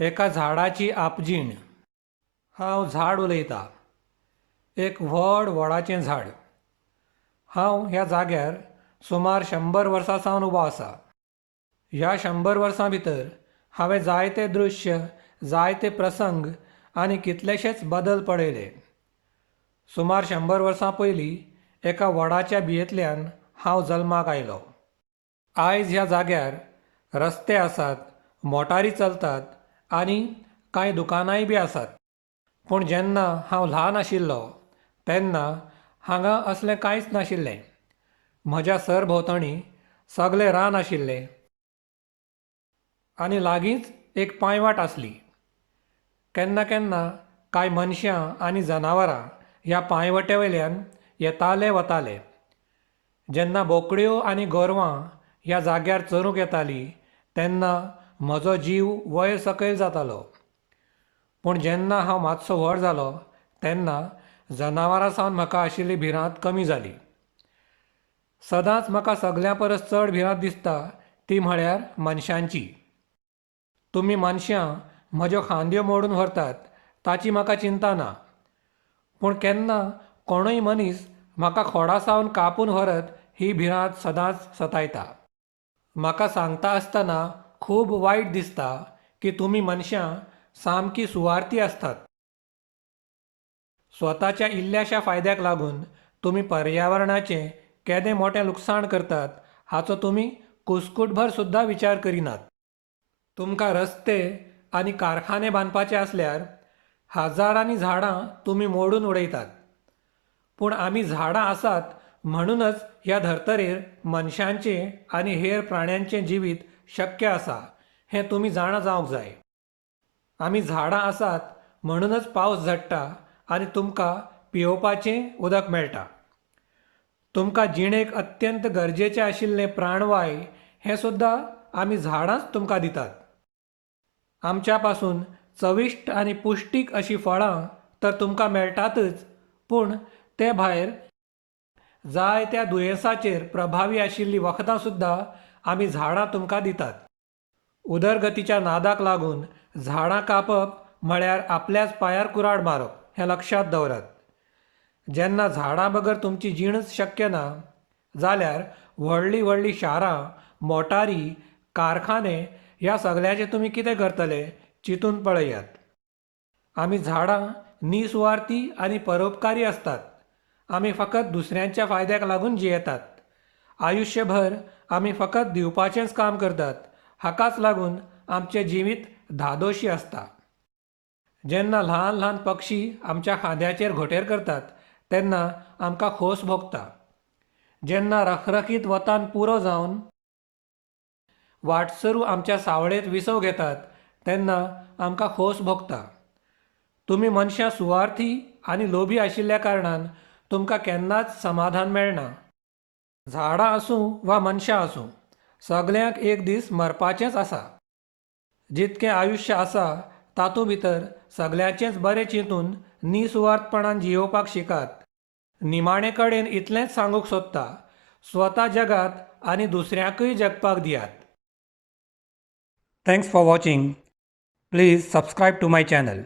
एका झाडाची आपजीण. हांव झाड उलयतां. एक व्हड वडाचें झाड. हांव ह्या जाग्यार सुमार 100 वर्सां सावन उबो आसा. ह्या 100 वर्सां भितर हांवें जायते दृश्य, जायते प्रसंग आनी कितलेशेच बदल पळयले. सुमार 100 वर्सां पयलीं एका वडाच्या बियेंतल्यान हांव जल्माक आयलो. आयज ह्या जाग्यार रस्ते आसात, मोटारी चलतात आनी कांय दुकानांय बी आसात. पूण जेन्ना हांव ल्हान आशिल्लो तेन्ना हांगा असलें कांयच नाशिल्लें. म्हज्या सरभोंवतणी सगळें रान आशिल्लें आनी लागींच एक पांयवाट आसली. केन्ना केन्ना कांय मनशां आनी जनावरां ह्या पांयवटे वयल्यान येताले वताले. जेन्ना बोकड्यो आनी गोरवां ह्या जाग्यार चरूंक येतालीं तेन्ना म्हजो जीव वयर सकयल जातालो. पूण जेन्ना हांव मातसो व्हड जालो तेन्ना जनावरां सावन म्हाका आशिल्ली भिरांत कमी जाली. सदांच म्हाका सगळ्यां परस चड भिरांत दिसता ती म्हळ्यार मनशांची. तुमी मनशां म्हज्यो खांद्यो मोडून व्हरतात ताची म्हाका चिंता ना. पूण केन्ना कोणूय मनीस म्हाका खोडा सावन कापून व्हरत ही भिरांत सदांच सतायता. म्हाका सांगता आसतना खूब वायट दिसता की तुमी मनशां सामकीं सुवार्थी आसतात. स्वताच्या इल्ल्याशा फायद्याक लागून तुमी पर्यावरणाचें केदें मोठें लुकसाण करतात हाचो तुमी कुस्कूटभर सुद्दां विचार करिनात. तुमकां रस्ते आनी कारखाने बांदपाचे आसल्यार हजारांनी झाडां तुमी मोडून उडयतात. पूण आमी झाडां आसात म्हणूनच ह्या धर्तरेर मनशांचें आनी हेर प्राण्यांचें जिवीत शक्य आसा हें तुमी जाणा जावंक जाय. आमी झाडां आसात म्हणूनच पावस झडटा आनी तुमकां पियेवपाचें उदक मेळटा. तुमकां जिणेक अत्यंत गरजेचें आशिल्लें प्राणवाय हें सुद्दां आमी झाडांच तुमकां दितात. आमच्या पासून चविश्ट आनी पुश्टीक अशीं फळां तर तुमकां मेळटातच, पूण ते भायर जाय त्या दुयेंसाचेर प्रभावी आशिल्लीं वखदां सुद्दां आमी झाडां तुमकां दितात. उदरगतीच्या नादाक लागून झाडां कापप म्हळ्यार आपल्याच पांयार कुराड मारप हें लक्षांत दवरात. जेन्ना झाडां बगर तुमची जीणच शक्य ना जाल्यार व्हडलीं व्हडलीं शारां, मोटारी, कारखाने ह्या सगळ्याचें तुमी कितें करतले चिंतून पळयात. आमी झाडां निसुवार्थी आनी परोपकारी आसतात. आमी फकत दुसऱ्यांच्या फायद्याक लागून जियेतात. आयुश्यभर आमी फकत दिवपाचेंच काम करतात. हाकाच लागून आमचें जिवीत धादोशी आसता. जेन्ना ल्हान ल्हान पक्षी आमच्या खांद्याचेर घोटेर करतात तेन्ना आमकां खोस भोगता. जेन्ना रखरखीत वतान पुरो जावन वाटसरू आमच्या सावळेंत विसव घेतात तेन्ना आमकां खोस भोगता. तुमी मनशां सुवार्थी आनी लोभी आशिल्ल्या कारणान तुमकां केन्नाच समाधान मेळना. झाडां आसूं वा मनशां आसूं सगल्यांक एक दीस मरपाचेंच आसा. जितकें आयुश्य आसा तातूंत भितर सगल्यांचेंच बरें चिंतून निसुवार्थपणान जियेवपाक शिकात. निमाणे कडेन इतलेंच सांगूंक सोदता, स्वता जगात आनी दुसऱ्यांकय जगपाक दियात. Thanks for watching. Please subscribe to my channel.